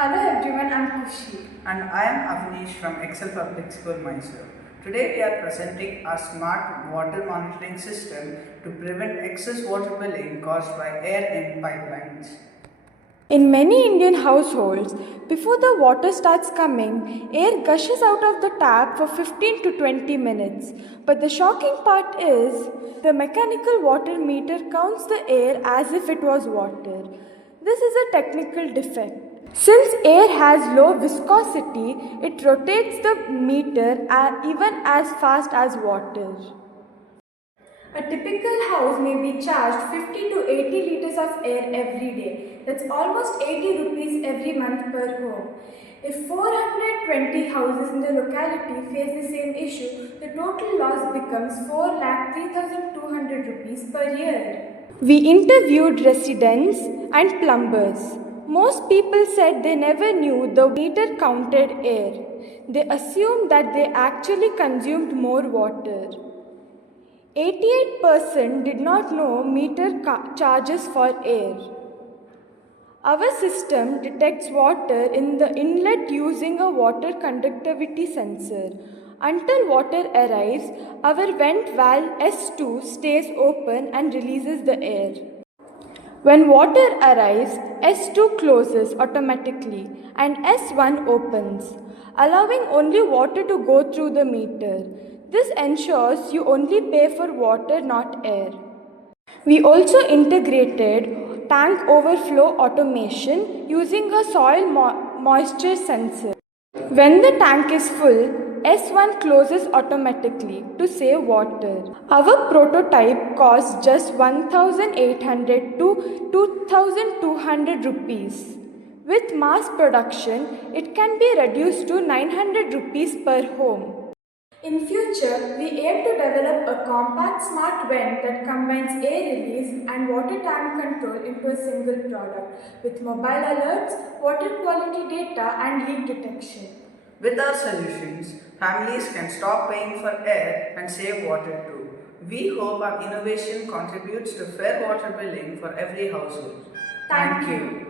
Hello everyone, I'm Khushi. And I am Avaneesh from Excel Public School, Mysore. Today we are presenting our smart water monitoring system to prevent excess water billing caused by air in pipelines. In many Indian households, before the water starts coming, air gushes out of the tap for 15 to 20 minutes. But the shocking part is, the mechanical water meter counts the air as if it was water. This is a technical defect. Since air has low viscosity, it rotates the meter even as fast as water. A typical house may be charged 50 to 80 liters of air every day. That's almost 80 rupees every month per home. If 420 houses in the locality face the same issue, the total loss becomes 4,03,200 rupees per year. We interviewed residents and plumbers. Most people said they never knew the meter counted air. They assumed that they actually consumed more water. 88% did not know meter charges for air. Our system detects water in the inlet using a water conductivity sensor. Until water arrives, our vent valve S2 stays open and releases the air. When water arrives, S2 closes automatically and S1 opens, allowing only water to go through the meter. This ensures you only pay for water, not air. We also integrated tank overflow automation using a soil moisture sensor. When the tank is full, S1 closes automatically to save water. Our prototype costs just 1,800 to 2,200 rupees. With mass production, it can be reduced to 900 rupees per home. In future, we aim to develop a compact smart vent that combines air release and water tank control into a single product with mobile alerts, water quality data and leak detection. With our solutions, families can stop paying for air and save water too. We hope our innovation contributes to fair water billing for every household. Thank you.